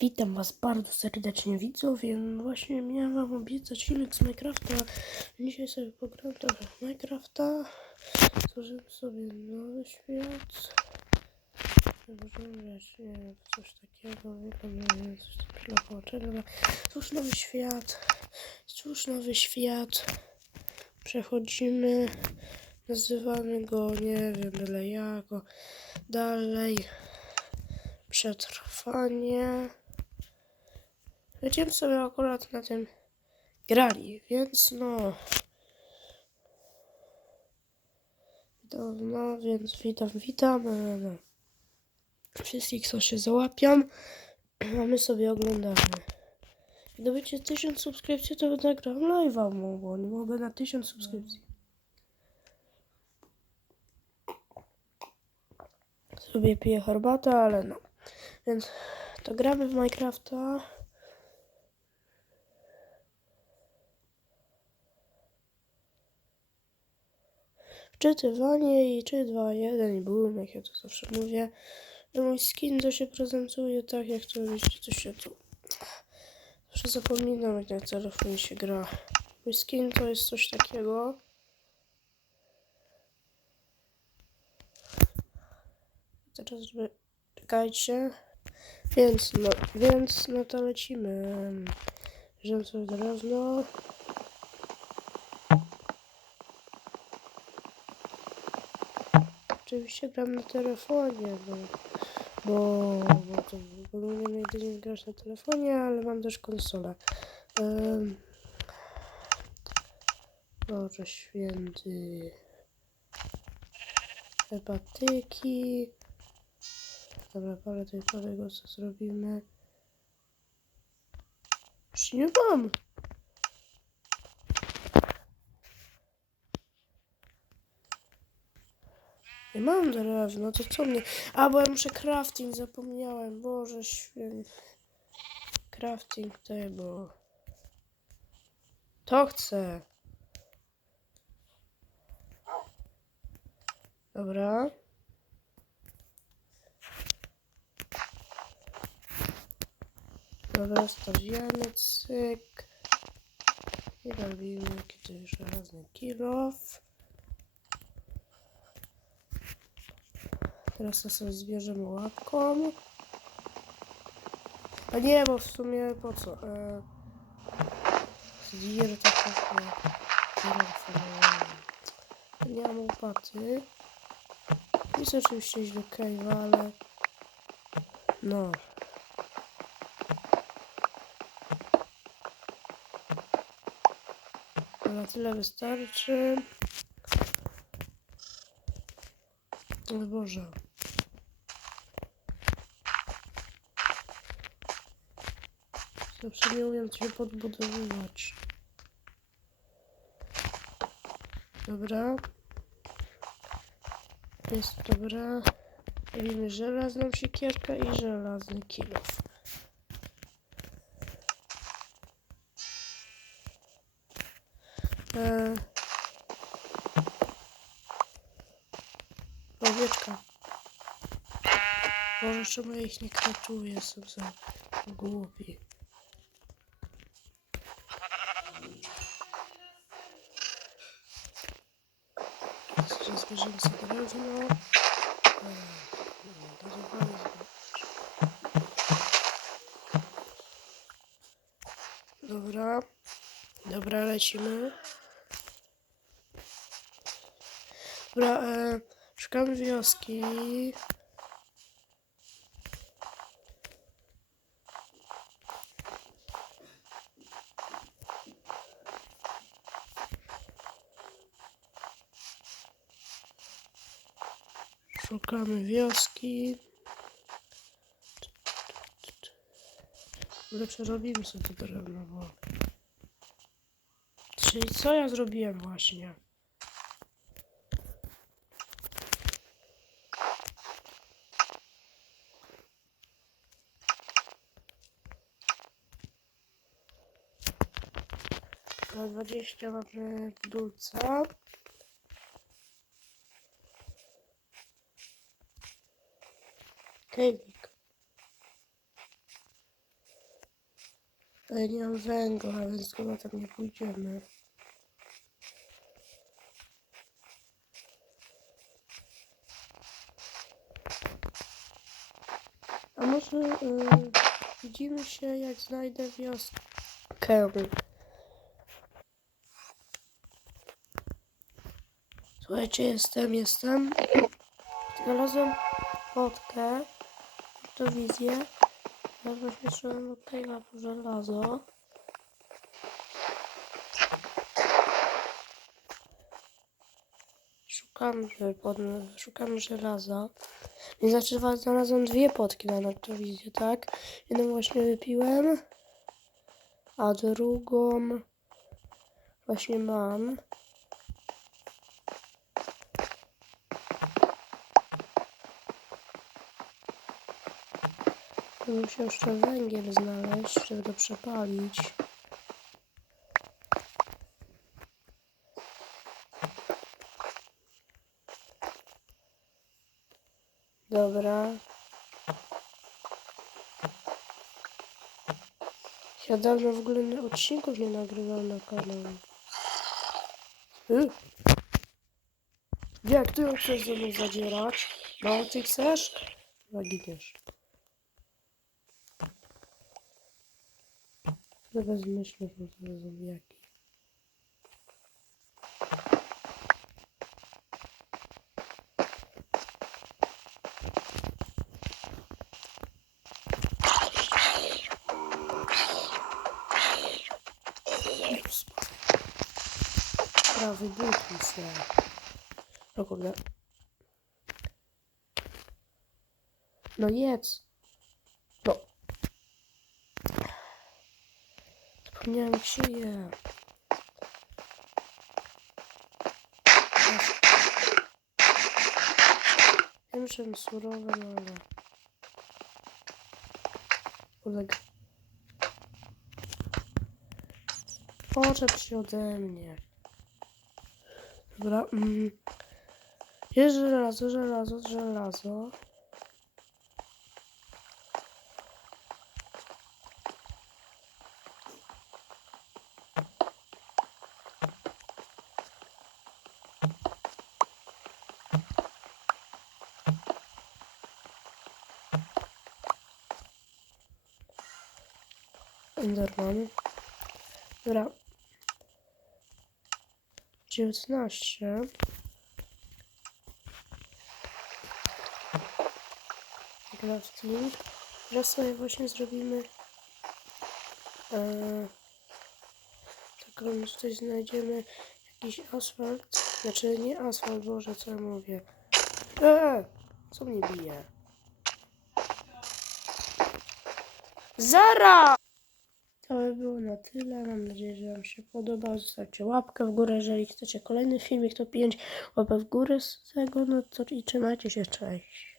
Witam Was bardzo serdecznie widzowie. No Właśnie miałem Wam obiecać filmik z Minecrafta. Dzisiaj sobie pogram trochę Minecrafta. Stworzymy sobie nowy świat. Możemy grać, w coś takiego. Wiem, coś czego. ale Stwórz nowy świat. Stwórz nowy świat. Przechodzimy. Nazywamy go, nie wiem, byle jako. Dalej. Przetrwanie. Będziemy sobie akurat na tym grali, więc no. No, no więc witam, witam. e, No. Wszystkich, co się załapią, a my sobie oglądamy. Jak dobycie 1000 subskrypcji, to będę grał live'a, bo nie mogę na 1000 subskrypcji. Sobie piję herbatę, ale no. Więc to gramy w Minecrafta. Wczytywanie i 3, 2, 1 i boom, jak ja to zawsze mówię. No mój skin to się prezentuje tak, jak to wiecie, to się tu... Zawsze zapominam, jak na telefonie się gra. Mój skin to jest coś takiego. Teraz, żeby... Czekajcie. Więc, no, więc, no to lecimy. Bierzemy sobie drewno. Oczywiście gram na telefonie, bo, bo, bo to bo nie umiem jedynie grać na telefonie, ale mam też konsolę. Um, Boże święty. Hepatyki. Dobra, parę tej parego co zrobimy. Już nie mam. Nie mam drewna, to co mnie... A, bo ja muszę crafting, zapomniałem. Boże święty. Crafting table. To chcę. Dobra. Dobra, stawiamy cyk. I robimy jakiś żelazny kilof. Teraz to sobie zbierzemy łapką. A nie, bo w sumie po co? E, Zdir to trochę. Nie mam łopaty. Jest oczywiście źle kajwa, ale... No. Na tyle wystarczy. O Boże. Zawsze nie umiem się podbudowywać. Dobra. Jest dobra. Robimy żelazną siekierkę i żelazny kilof. Eee. Owieczka. Boże, czemu ich nie kratuję? Są za głupi. Jeszcze zbierzemy sobie drewno. Eee, no, Dobra. Dobra, lecimy. Dobra, e, szukamy wioski. Szukamy wioski. Ale przerobimy sobie to drewno, bo... Czyli co ja zrobiłem właśnie? Na 20 mamy dulca. Kejwik. Ale nie mam węgla, więc chyba tam nie pójdziemy. A może y, widzimy się, jak znajdę wioskę. Słuchajcie, jestem, jestem. Znalazłem fotkę, to wizję. Teraz szedłem do po żelazo. Szukam, pod, szukam żelaza. Nie znaczy, znalazłem dwie potki na noktowizję, tak? Jedną właśnie wypiłem, a drugą właśnie mam. Musiał jeszcze węgiel znaleźć, żeby to przepalić. Dobra. Ja dawno w ogóle odcinków nie nagrywam na kanale. Y? Jak ty ją chcesz ze mną zadzierać? No, ty chcesz? Zaginiesz. To bezmyślne są te zombiaki. Prawy but mi się. O kurde. No jedz. No. Zapomniałem jak się je. Wiem, że są surowe, no ale... Ulega. Poczep się ode mnie. Dobra. Mm. Jest żelazo, żelazo, żelazo. Enderman. Dobra. 19. Crafting. Teraz sobie właśnie zrobimy e, taką tutaj znajdziemy jakiś asfalt. Znaczy nie asfalt, Boże, co ja mówię. Eee, co mnie bije? Zara! To by było na tyle. Mam nadzieję, że Wam się podoba. Zostawcie łapkę w górę, jeżeli chcecie kolejny filmik, to 5 łapek w górę z tego. No to i trzymajcie się, cześć.